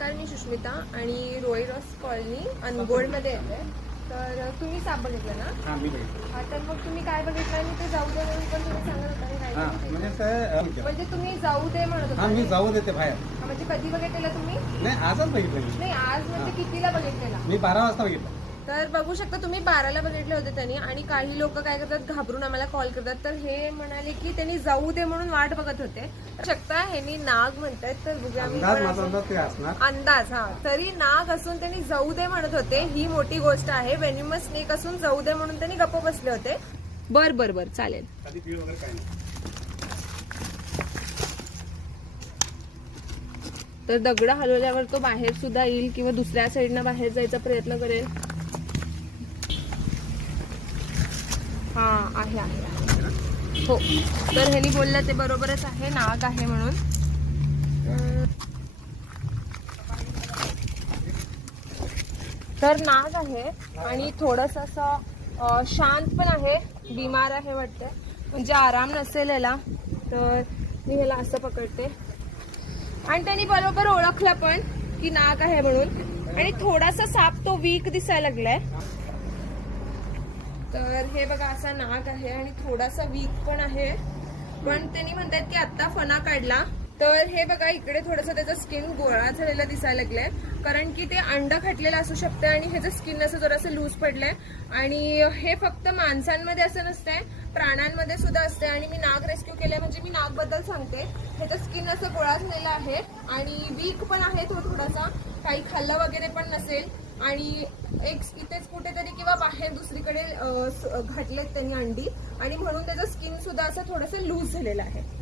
नमस्कार, मी सुष्मिता आणि रोई रॉस कॉलनी अनगोलमध्ये येते. तर तुम्ही साप बघितला ना? हां, मी बघितलं. हा, तर मग तुम्ही काय बघितलं आणि ते जाऊ दे म्हणून पण तुम्ही सांगत होता आणि हां, काय म्हणजे ते म्हणजे तुम्ही जाऊ दे म्हणत होता? हां, मी जाऊ देते बाहेर. हा, म्हणजे कधी बघितलेलं तुम्ही? नाही, आजच बघितलं मी. नाही, आज म्हणजे कितीला बघितलेला? मी 12 वाजता बघितलं. तर बघू शकता तुम्ही 12ला बघितले होते त्यांनी. आणि काही लोक काय करतात, घाबरून आम्हाला कॉल करतात. तर हे म्हणाले की त्यांनी जाऊ दे म्हणून वाट बघत होते. शकता ह्यांनी नाग म्हणतात. तर बघूया मी अंदाज पण माझा असं- अंदाज ते असणार. अंदाज. हा, तरी नाग असून त्यांनी जाऊ दे म्हणत होते, ही मोठी गोष्ट आहे. वेनिमस स्नेक असून जाऊ दे म्हणून त्यांनी गप्प बसले होते. बर बर बर, चालेल. कधी पीळ वगैरे काही नाही. तर दगड हलवल्यावर तो बाहेर सुद्धा येईल किंवा दुसऱ्या साईडनं बाहेर जायचा प्रयत्न करेल. हा, आहे आहे आहे. हो, तर ह्यांनी बोललं ते बरोबरच आहे, नाग आहे म्हणून. तर नाग आहे आणि थोडस असं शांत पण आहे. बिमार आहे वाटतं, म्हणजे आराम नसेल याला. तर मी ह्याला असं पकडते आणि त्यांनी बरोबर ओळखलं पण की नाग आहे म्हणून. आणि थोडासा साप तो वीक दिसायला लागलाय. तर हे बघा, असा नाग आहे आणि थोडासा वीक पण आहे. पण त्यांनी म्हणतात की आता फणा काढला. तर हे बघा, इकडे थोडंसं त्याचं स्किन गोळा झालेला दिसायला लागलाय, कारण की ते अंड खटलेलं असू शकतं आणि ह्याचं स्किन असं जरासं लूज पडलंय. आणि हे फक्त माणसांमध्ये असं नसतंय, प्राण्यांमध्ये सुद्धा असते. आणि मी नाग रेस्क्यू केलंय म्हणजे मी नाग बद्दल सांगते. ह्याचं स्किन असं गोळा झालेलं आहे आणि वीक पण आहे तो थोडासा, काही खाल्लं वगैरे पण नसेल. आणि एक इथेच कुठेतरी किंवा बाहेर दुसरीकडे घातलेत त्यांनी अंडी, आणि म्हणून त्याचं स्किन सुद्धा असं थोडंसं लूज झालेलं आहे.